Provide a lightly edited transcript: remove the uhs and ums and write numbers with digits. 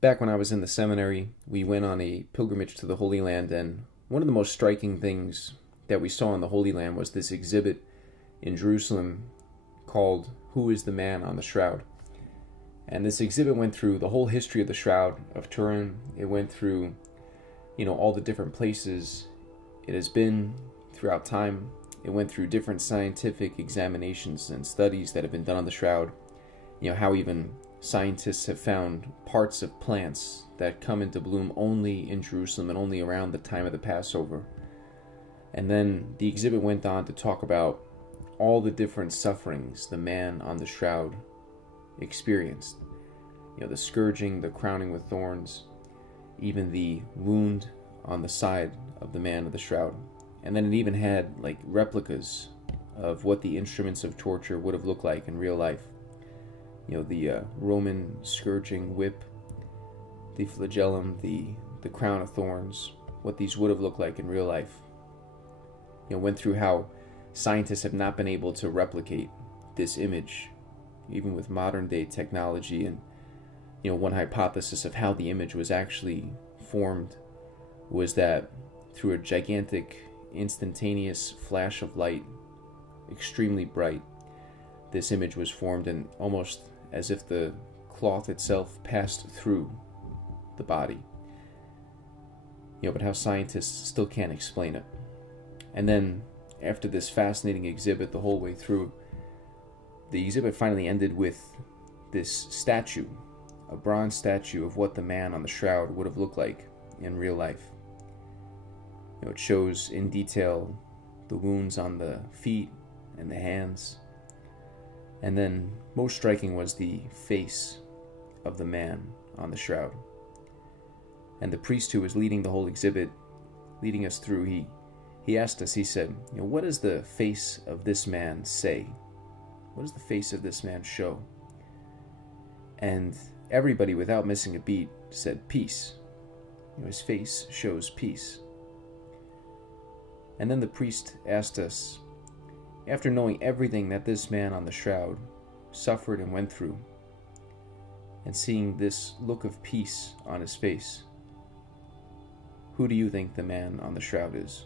Back when I was in the seminary, we went on a pilgrimage to the Holy Land, and one of the most striking things that we saw in the Holy Land was this exhibit in Jerusalem called "Who is the Man on the Shroud?" And this exhibit went through the whole history of the Shroud of Turin. It went through, all the different places it has been throughout time. It went through different scientific examinations and studies that have been done on the Shroud. How even scientists have found parts of plants that come into bloom only in Jerusalem and only around the time of the Passover. And then the exhibit went on to talk about all the different sufferings the man on the shroud experienced. The scourging, the crowning with thorns, even the wound on the side of the man of the shroud. And then it even had replicas of what the instruments of torture would have looked like in real life. The Roman scourging whip, the flagellum, the crown of thorns, what these would have looked like in real life. Went through how scientists have not been able to replicate this image, even with modern day technology. And, one hypothesis of how the image was actually formed was that through a gigantic, instantaneous flash of light, extremely bright, this image was formed, and almost as if the cloth itself passed through the body. But how scientists still can't explain it. And then, after this fascinating exhibit the whole way through, the exhibit finally ended with this statue, a bronze statue of what the man on the shroud would have looked like in real life. It shows in detail the wounds on the feet and the hands. And then, most striking was the face of the man on the shroud. And the priest who was leading the whole exhibit, leading us through, he asked us, he said, what does the face of this man say? What does the face of this man show? And everybody, without missing a beat, said peace. His face shows peace. And then the priest asked us, after knowing everything that this man on the shroud suffered and went through, and seeing this look of peace on his face, who do you think the man on the shroud is?